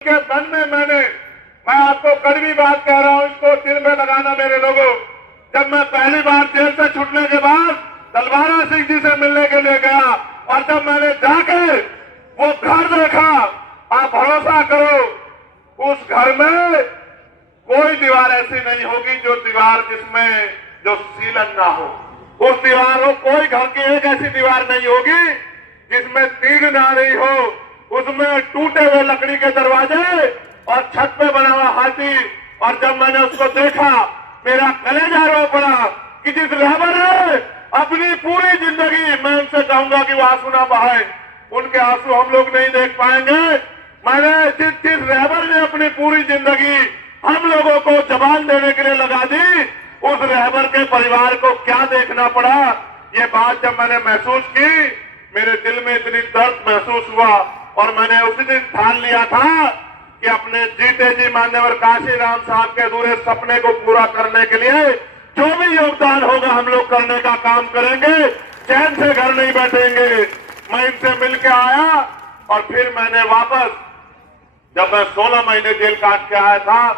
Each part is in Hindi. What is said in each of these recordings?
के मन में मैं आपको कड़वी बात कह रहा हूं, इसको दिल में लगाना मेरे लोगों। जब मैं पहली बार जेल से छूटने के बाद तलवारा सिंह जी से मिलने के लिए गया और जब मैंने जाकर वो घर देखा, आप भरोसा करो उस घर में कोई दीवार ऐसी नहीं होगी जो दीवार जिसमें जो सीलन ना हो। उस दीवार को कोई घर की एक ऐसी दीवार नहीं होगी जिसमें तीर ना रही हो। उसमें टूटे हुए लकड़ी के दरवाजे और छत पे बना हुआ हाथी। और जब मैंने उसको देखा मेरा कलेजा रो पड़ा कि जिस रहबर ने अपनी पूरी जिंदगी, मैं उनसे कहूंगा कि वो आंसू ना बहाए, उनके आंसू हम लोग नहीं देख पाएंगे। मैंने जिस रहबर ने अपनी पूरी जिंदगी हम लोगों को जबान देने के लिए लगा दी, उस रहबर के परिवार को क्या देखना पड़ा। ये बात जब मैंने महसूस की, मेरे दिल में इतनी दर्द महसूस हुआ और मैंने उसी दिन ठान लिया था कि अपने जीते जी मान्यवर काशीराम साहब के अधूरे सपने को पूरा करने के लिए जो भी योगदान होगा हम लोग करने का काम करेंगे, चैन से घर नहीं बैठेंगे। मैं इनसे मिलके आया और फिर मैंने वापस, जब मैं 16 महीने जेल काट के आया था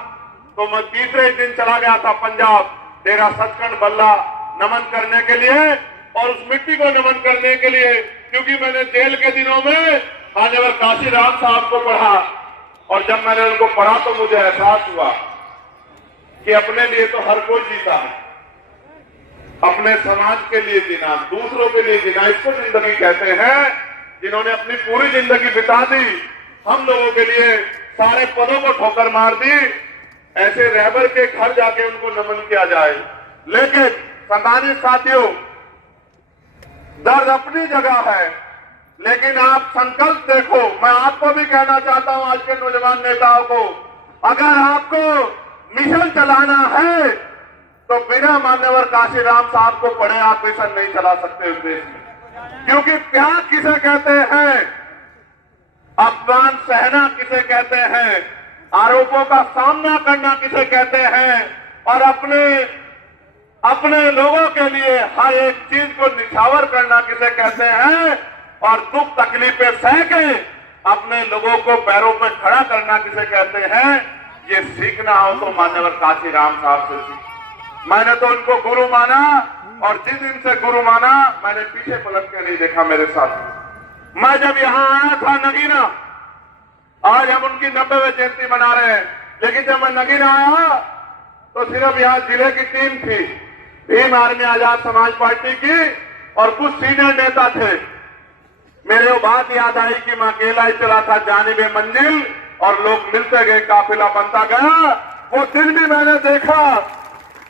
तो मैं तीसरे दिन चला गया था पंजाब, डेरा सचखंड बल्ला नमन करने के लिए और उस मिट्टी को नमन करने के लिए, क्योंकि मैंने जेल के दिनों में मान्यवर काशीराम साहब को पढ़ा और जब मैंने उनको पढ़ा तो मुझे एहसास हुआ कि अपने लिए तो हर कोई जीता है, अपने समाज के लिए जीना, दूसरों के लिए जीना, इसको जिंदगी कहते हैं। जिन्होंने अपनी पूरी जिंदगी बिता दी हम लोगों के लिए, सारे पदों को ठोकर मार दी, ऐसे रहबर के घर जाके उनको नमन किया जाए। लेकिन सम्मानित साथियों, दर्द अपनी जगह है, लेकिन आप संकल्प देखो। मैं आपको भी कहना चाहता हूं, आज के नौजवान नेताओं को, अगर आपको मिशन चलाना है तो बिना मान्यवर काशीराम साहब को पढ़े आप मिशन नहीं चला सकते इस देश में। क्योंकि त्याग किसे कहते हैं, अपमान सहना किसे कहते हैं, आरोपों का सामना करना किसे कहते हैं, और अपने लोगों के लिए हर एक चीज को निछावर करना किसे कहते हैं, और दुख तकलीफें सह के अपने लोगों को पैरों पे खड़ा करना किसे कहते हैं, ये सीखना हो तो मान्यवर काशीराम साहब से सीख। मैंने तो उनको गुरु माना और जिस दिन से गुरु माना मैंने पीछे पलट के नहीं देखा। मेरे साथ मैं जब यहां आया था नगीना, आज हम उनकी 90वीं जयंती मना रहे हैं, लेकिन जब मैं नगीना आया तो सिर्फ यहाँ जिले की टीम थी, team army Azad Samaj party की, और कुछ सीनियर नेता थे। मेरे वो बात याद आई कि मैं अकेला ही चला था जानिबे मंजिल और लोग मिलते गए, काफिला बनता गया। वो दिन भी मैंने देखा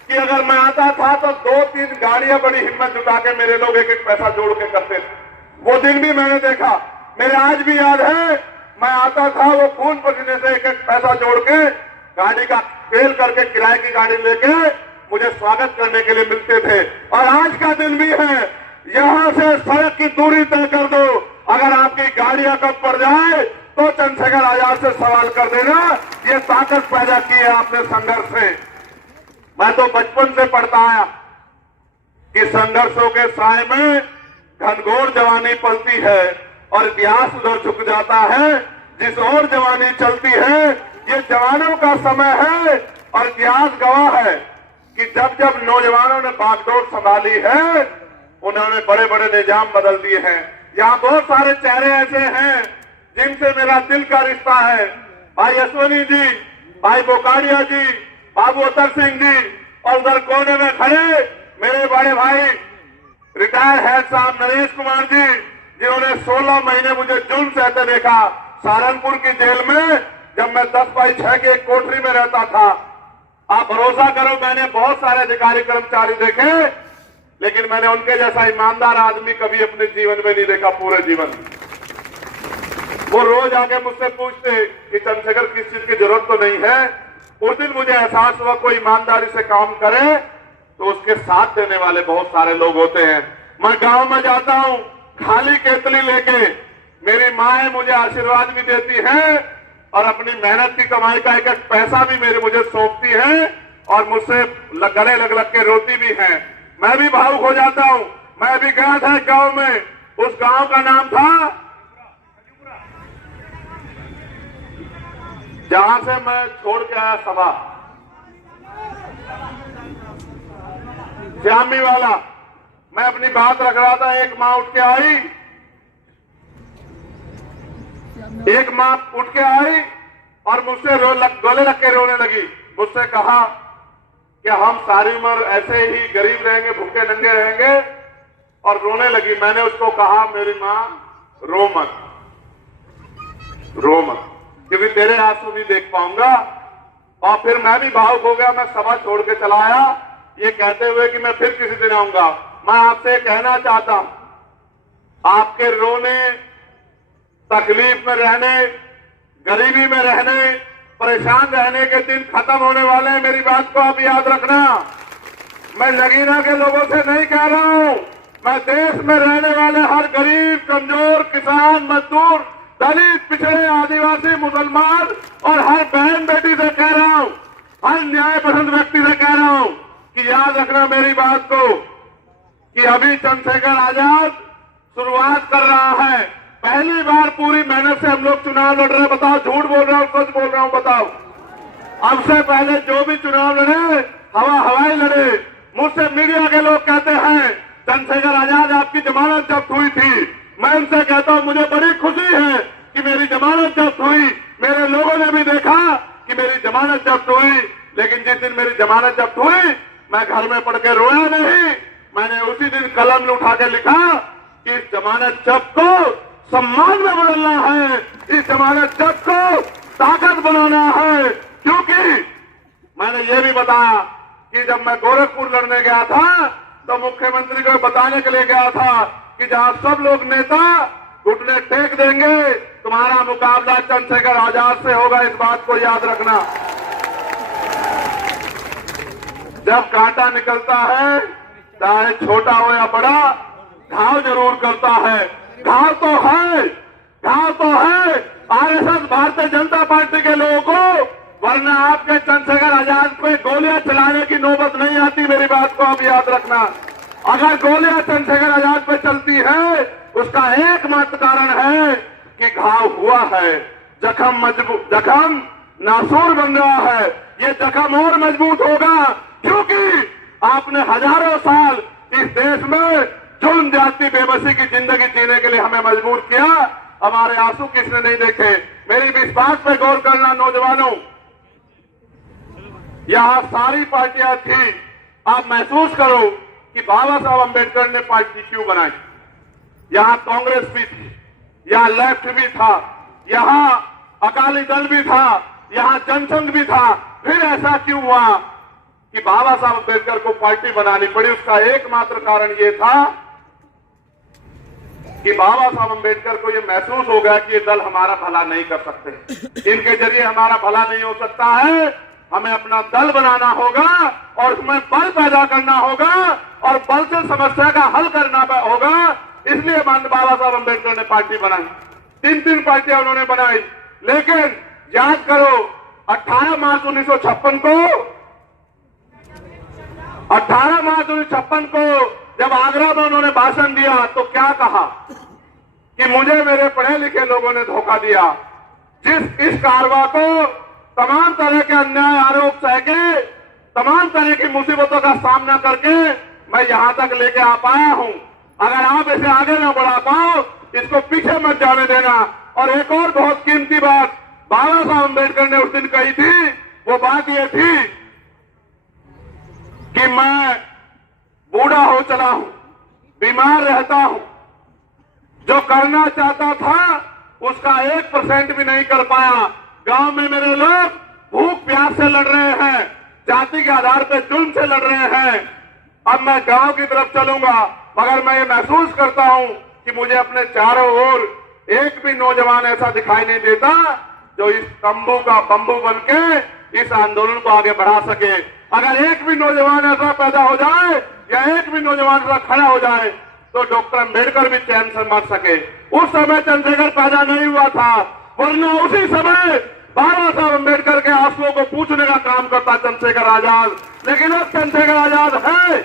कि अगर मैं आता था तो 2-3 गाड़ियां बड़ी हिम्मत जुटा के मेरे लोग एक एक पैसा जोड़ के करते थे। वो दिन भी मैंने देखा, मेरे आज भी याद है। मैं आता था, वो खून पसीने से एक एक पैसा जोड़ के गाड़ी का तेल करके किराए की गाड़ी लेके मुझे स्वागत करने के लिए मिलते थे। और आज का दिन भी है, यहां से सड़क की दूरी तय कर दो, अगर आपकी गाड़ियां कम पड़ जाए तो चंद्रशेखर आजाद से सवाल कर देना। ये ताकत पैदा की है आपने संघर्ष से। मैं तो बचपन से पढ़ता आया कि संघर्षों के साए में घनघोर जवानी पलती है और इतिहास उधर झुक जाता है जिस ओर जवानी चलती है। ये जवानों का समय है और इतिहास गवाह है कि जब जब नौजवानों ने बागडोर संभाली है, उन्होंने बड़े बड़े निजाम बदल दिए हैं। यहाँ बहुत सारे चेहरे ऐसे हैं जिनसे मेरा दिल का रिश्ता है। भाई अश्वनी जी, भाई बोकाड़िया जी, बाबू अतर सिंह जी, और उधर कोने में खड़े मेरे बड़े भाई रिटायर हेड साहब नरेश कुमार जी, जिन्होंने 16 महीने मुझे जुल्म सहते देखा सहारनपुर की जेल में, जब मैं 10x6 की एक कोठरी में रहता था। आप भरोसा करो, मैंने बहुत सारे अधिकारी कर्मचारी देखे, लेकिन मैंने उनके जैसा ईमानदार आदमी कभी अपने जीवन में नहीं देखा। पूरे जीवन वो रोज आके मुझसे पूछते कि चंद्रशेखर किस चीज की जरूरत तो नहीं है। उस दिन मुझे एहसास हुआ कोई ईमानदारी से काम करे तो उसके साथ देने वाले बहुत सारे लोग होते हैं। मैं गांव में जाता हूं खाली केतली लेके, मेरी माँ मुझे आशीर्वाद भी देती है और अपनी मेहनत की कमाई का एक एक पैसा भी मुझे सौंपती है और मुझसे गले लग लग के रोती भी है। मैं भी भावुक हो जाता हूं। मैं भी गया था गांव में, उस गांव का नाम था जहां से मैं छोड़ के आया सभा श्यामी वाला, मैं अपनी बात रख रहा था, एक माँ उठ के आई, एक माँ उठ के आई और मुझसे गले लग के रोने लगी। मुझसे कहा कि हम सारी उम्र ऐसे ही गरीब रहेंगे, भूखे नंगे रहेंगे, और रोने लगी। मैंने उसको कहा, मेरी माँ रो मत, रो मत, क्योंकि तेरे आंसू भी देख पाऊंगा। और फिर मैं भी भावुक हो गया, मैं सभा छोड़ के चला आया, ये कहते हुए कि मैं फिर किसी दिन आऊंगा। मैं आपसे कहना चाहता हूं, आपके रोने, तकलीफ में रहने, गरीबी में रहने, परेशान रहने के दिन खत्म होने वाले हैं। मेरी बात को आप याद रखना। मैं नगीना के लोगों से नहीं कह रहा हूं, मैं देश में रहने वाले हर गरीब, कमजोर, किसान, मजदूर, दलित, पिछड़े, आदिवासी, मुसलमान और हर बहन बेटी से कह रहा हूं, हर न्याय पसंद व्यक्ति से कह रहा हूं कि याद रखना मेरी बात को, कि अभी चंद्रशेखर आजाद शुरुआत कर रहा है। पहली बार पूरी मेहनत से हम लोग चुनाव लड़ रहे हैं। बताओ, झूठ बोल रहा हूं, सच बोल रहा हूं? बताओ। अब से पहले जो भी चुनाव लड़े, हवाई लड़े। मुझसे मीडिया के लोग कहते हैं, चंद्रशेखर आजाद आपकी जमानत जब्त हुई थी। मैं उनसे कहता हूं, मुझे बड़ी खुशी है कि मेरी जमानत जब्त हुई। मेरे लोगों ने भी देखा कि मेरी जमानत जब्त हुई, लेकिन जिस दिन मेरी जमानत जब्त हुई, मैं घर में पढ़ के रोया नहीं। मैंने उसी दिन कलम उठा के लिखा कि इस जमानत जब्त को सम्मान में बदलना है, इस जमानत जब्त को ताकत बनाना है। क्योंकि मैंने ये भी बताया कि जब मैं गोरखपुर लड़ने गया था, तो मुख्यमंत्री को बताने के लिए गया था कि जहां सब लोग नेता घुटने टेक देंगे, तुम्हारा मुकाबला चंद्रशेखर आजाद से होगा। इस बात को याद रखना। जब कांटा निकलता है, चाहे छोटा हो या बड़ा, घाव जरूर करता है। घाव तो है, घाव तो है आरएसएस, भारतीय जनता पार्टी के लोगों को, वरना आपके चंद्रशेखर आजाद पे गोलियां चलाने की नौबत नहीं आती। मेरी बात को आप याद रखना। अगर गोलियां चंद्रशेखर आजाद पे चलती है, उसका एकमात्र कारण है कि घाव हुआ है, जख्म नासूर बन रहा है। ये जख्म और मजबूत होगा, क्योंकि आपने हजारों साल इस देश में जुल्म, जाति, बेबसी की जिंदगी जीने के लिए हमें मजबूर किया। हमारे आंसू किसने नहीं देखे? मेरी भी इस बात पे गौर करना नौजवानों, यहां सारी पार्टियां थी। आप महसूस करो कि बाबा साहब अंबेडकर ने पार्टी क्यों बनाई। यहां कांग्रेस भी थी, यहां लेफ्ट भी था, यहां अकाली दल भी था, यहां जनसंघ भी था। फिर ऐसा क्यों हुआ कि बाबा साहब अंबेडकर को पार्टी बनानी पड़ी? उसका एकमात्र कारण यह था कि बाबा साहब अंबेडकर को यह महसूस हो गया कि ये दल हमारा भला नहीं कर सकते, इनके जरिए हमारा भला नहीं हो सकता है। हमें अपना दल बनाना होगा और उसमें बल पैदा करना होगा और बल से समस्या का हल करना होगा। इसलिए बाबा साहब अंबेडकर ने पार्टी बनाई। 3 पार्टियां उन्होंने बनाई। लेकिन याद करो, 18 मार्च 1956 को जब आगरा में उन्होंने भाषण दिया, तो क्या कहा कि मुझे मेरे पढ़े लिखे लोगों ने धोखा दिया। इस कारवा को तमाम तरह के अन्याय, आरोप सह के, तमाम तरह की मुसीबतों का सामना करके मैं यहां तक लेके आ पाया हूं। अगर आप इसे आगे न बढ़ा पाओ, इसको पीछे मत जाने देना। और एक और बहुत कीमती बात बाबा साहब अंबेडकर ने उस दिन कही थी, वो बात ये थी कि मैं बूढ़ा हो चला हूं, बीमार रहता हूं, जो करना चाहता था उसका 1% भी नहीं कर पाया। गांव में मेरे लोग भूख प्यास से लड़ रहे हैं, जाति के आधार पर जुल्म से लड़ रहे हैं। अब मैं गांव की तरफ चलूंगा, मगर मैं ये महसूस करता हूं कि मुझे अपने चारों ओर एक भी नौजवान ऐसा दिखाई नहीं देता जो इस तंबू का बंबू बनके इस आंदोलन को आगे बढ़ा सके। अगर एक भी नौजवान ऐसा पैदा हो जाए या एक भी नौजवान ऐसा खड़ा हो जाए, तो डॉक्टर अंबेडकर भी चैन से मर सके। उस समय चंद्रशेखर पैदा नहीं हुआ था, वरना उसी समय बाबा साहब अंबेडकर के आंसुओं को पूछने का काम करता चंद्रशेखर आजाद। लेकिन अब चंद्रशेखर आजाद है,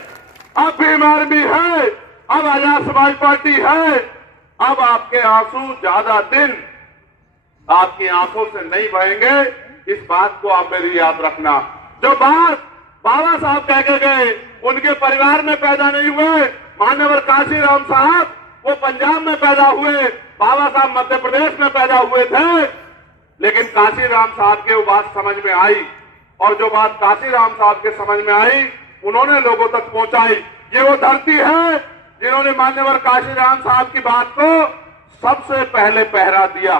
अब बीमार भी है, अब आजाद समाज पार्टी है। अब आपके आंसू ज्यादा दिन आपकी आंखों से नहीं बहेंगे। इस बात को आप मेरी याद रखना। जो बात बाबा साहब कह के गए, उनके परिवार में पैदा नहीं हुए मान्यवर काशीराम साहब, वो पंजाब में पैदा हुए, बाबा साहब मध्य प्रदेश में पैदा हुए थे, लेकिन काशीराम साहब के वो बात समझ में आई, और जो बात काशीराम साहब के समझ में आई उन्होंने लोगों तक पहुंचाई। ये वो धरती है जिन्होंने मान्यवर काशीराम साहब की बात को सबसे पहले पहरा दिया।